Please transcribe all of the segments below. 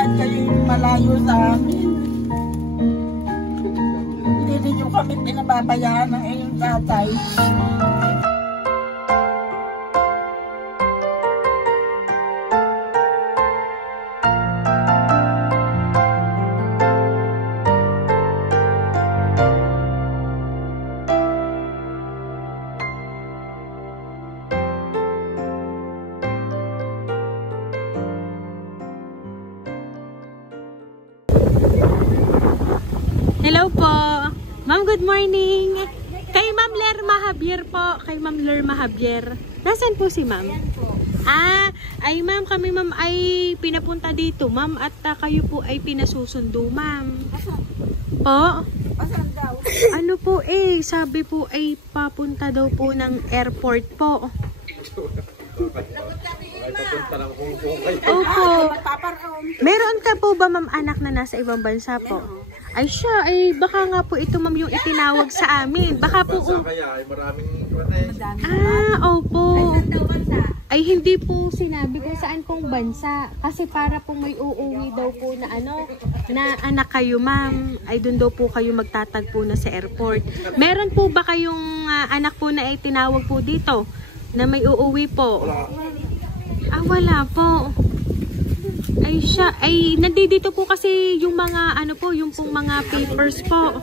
kahit kayo malayo sa amin. Hindi rin yung kami pinababayaan ng iyong tatay. Hello po. Ma'am, good morning. Kay Ma'am Lerma Javier po. Kay Ma'am Lerma Javier. Nasaan po si Ma'am? Ay ma'am, kami ma'am ay pinapunta dito ma'am at kayo po ay pinasusundo ma'am. Po? Ano po sabi po ay papunta daw po ng airport po. Opo. Meron ka po ba ma'am anak na nasa ibang bansa po? Ay siya, baka nga po ito ma'am yung itinawag sa amin. Baka po kaya ay maraming opo. Ay hindi po sinabi kung saan pong bansa. Kasi para po may uuwi daw po na na anak kayo ma'am. Ay doon daw po kayo magtatagpo na sa airport. Meron po ba kayong anak po na itinawag po dito? Na may uuwi po? Wala po. Ay siya, nandito po kasi yung mga yung pong mga papers po.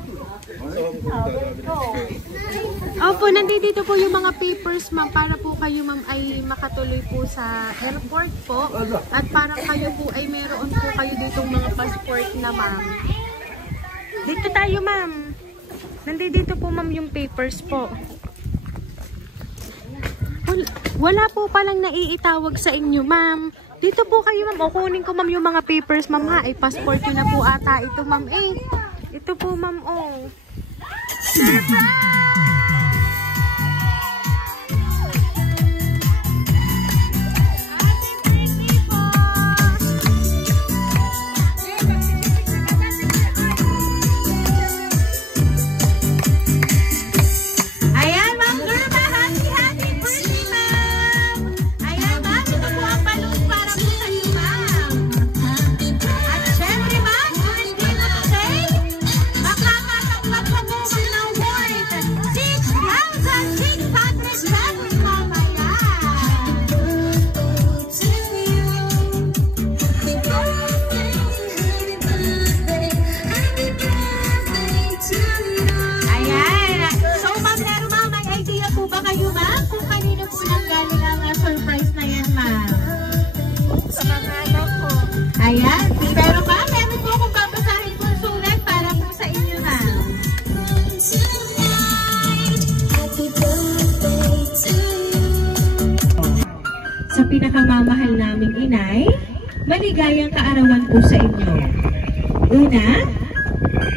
Opo, nandito po yung mga papers ma'am para po kayo ma'am ay makatuloy po sa airport po. At para kayo po ay meron po kayo ditong mga passport na ma'am. Dito tayo ma'am. Nandito po ma'am yung papers po. Wala po palang naiitawag sa inyo ma'am. Dito po kayo ma'am. O kunin ko ma'am yung mga papers ma'am ha. Ay passport yun na po ata ito ma'am Ito po ma'am Ayan. Pero ma'am, meron po akong babasahin po sulat para po sa inyo na. Sa pinakamamahal naming inay, maligayang kaarawan po sa inyo. Una,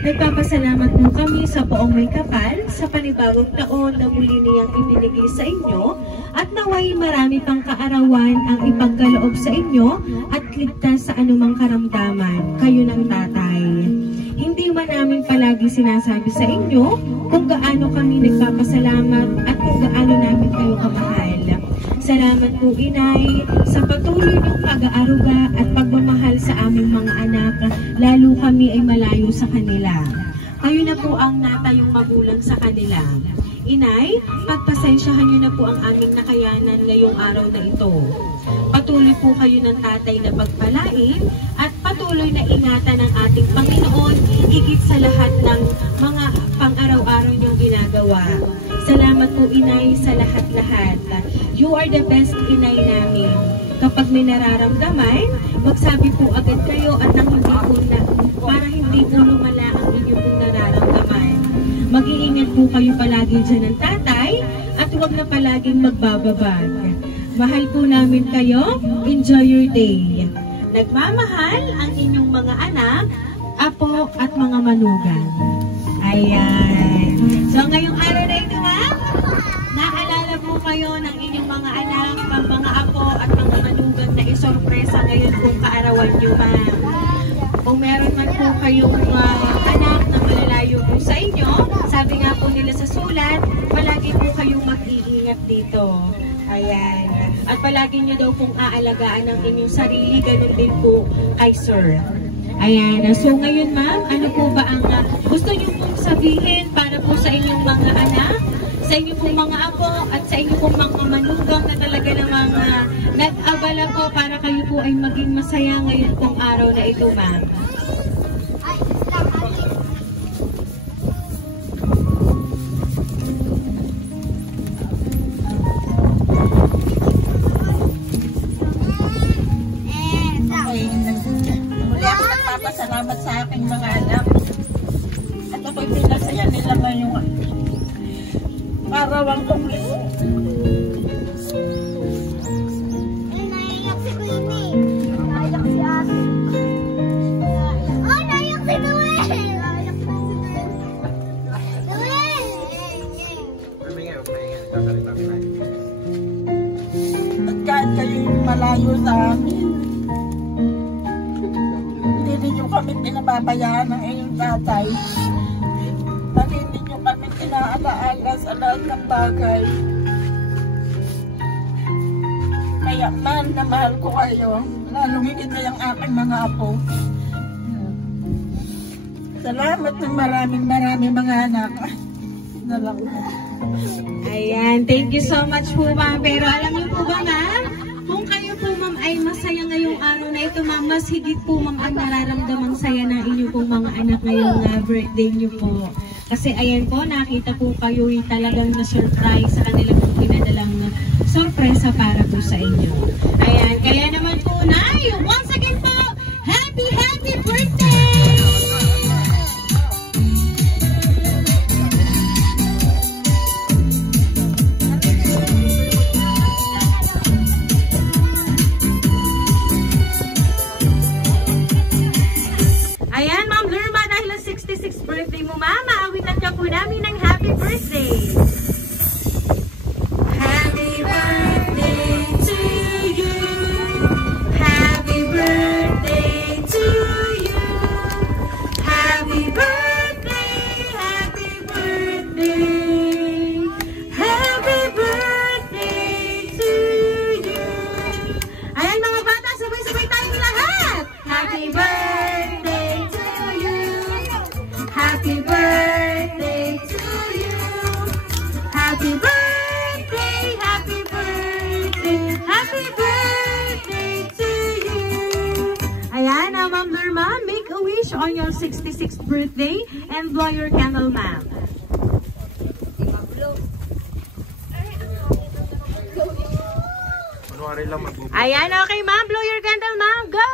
nagpapasalamat po kami sa poong may kapal sa panibagong taon na muli niyang ibinigay sa inyo at naway marami pang kaarawan ang ipagkaloob sa inyo at ligtas sa anumang karamdaman, kayo ng tatay. Hindi man namin palagi sinasabi sa inyo kung gaano kami nagpapasalamat at kung gaano namin kayo kamahal. Salamat po inay sa patuloy ng pag-aaruga at pagmamahal sa aming mga anak, lalo kami ay malayo sa kanila. Kayo na po ang natayong magulang sa kanila. Inay, pagpasensyahan niyo na po ang aming nakayanan ngayong araw na ito. Patuloy po kayo ng tatay na pagpalain at patuloy na ingatan ng ating Panginoon higit sa lahat ng mga pang-araw-araw niyong ginagawa. Salamat po inay sa lahat-lahat. You are the best inay namin. Kapag may nararamdaman, magsabi po agad kayo at nang hindi po para hindi po lumala ang inyong nararamdaman. Mag-iingat po kayo palagi dyan ng tatay at huwag na palaging magbababag. Mahal po namin kayo. Enjoy your day. Nagmamahal ang inyong mga anak, apo at mga manugang. Ayan. So ngayong araw na ito ma'am, naalala po kayo ng inyong mga anak, mga apo at mga manugang na isorpresa ngayon kung kaarawan nyo ma'am. Kung meron man po kayong anak na malalayo po sa inyo, sabi nga po nila sa sulat, palagi po kayong mag-iingat dito. Ayan. At palagi nyo daw pong aalagaan ang inyong sarili, ganun din po kay Sir. Ayan, so ngayon ma'am, ano po ba ang gusto nyo pong sabihin para po sa inyong mga anak, sa inyong pong mga apo, at sa inyong pong mga manugang na talaga namang nag-abala po para kayo po ay maging masaya ngayon pong araw na ito ma'am? Salamat sa aking mga anak. At ako'y pinasaya nila ngayong arawan kong ito. Naiyak si Queenie. Naiyak si Ate. Oh, naiyak si Noel. Naiyak si Noel. At kahit kayo'y malayo sa amin, hindi niyo kami pinababayaan ng inyong tatay. Pati hindi niyo kami inaalaala sa lahat ng bagay. Kaya man na mahal ko kayo, lalong higit na yung aking mga apo. Salamat ng maraming mga anak. Na lang. Ayan, thank you so much po ma'am. Pero alam niyo po ba ma'am, kung kayo po ma'am ay masaya ngayong araw na ito ma'am, mas higit po ma'am ang nararamdamang saya ng inyong pong mga anak ngayong birthday niyo po. Kasi ayan po, nakita po kayo talagang na-surprise sa kanilang pinadalang sorpresa para po sa inyo. Ayan, kaya naman po Nay, once again po, happy birthday! Ayan, Ma'am Lurma, dahil ang 66th birthday mo, Ma'am, maawitan ka po namin ng happy birthday. Happy birthday to you. Happy birthday to you. Happy birthday, happy birthday. Happy birthday to you. Ayan, mga bata, sabay-sabay tayong lahat. Happy birthday to you. Happy birthday to you. Happy birthday, happy birthday to you. Ayan, Ma'am Lurma, make a wish on your 66th birthday and blow your candle, ma'am. Ayan, okay ma'am, blow your candle, ma'am. Go!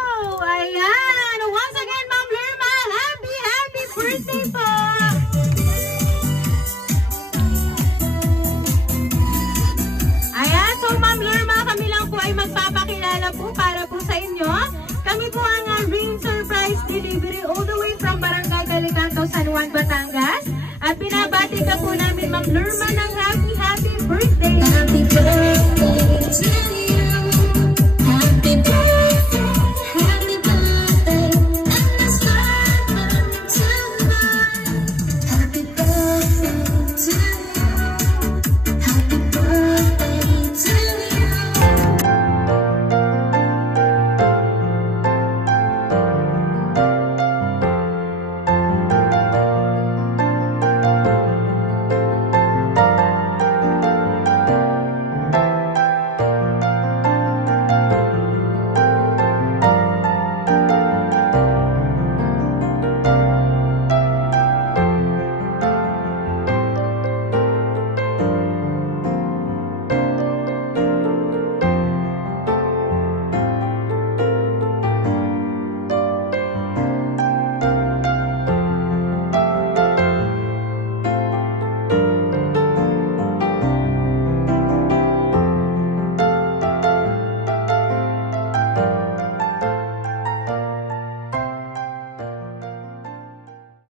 Ayan, once again, Ma'am Lurma, happy birthday po! Ayan, so Ma'am Lurma, kami lang po ay magpapakilala po para po sa inyo. Kami po ang Ring Surprise Delivery all the way from Barangay Calicanto, San Juan, Batangas. At pinabati ka po namin Ma'am Lurma ng happy birthday! Happy birthday to you!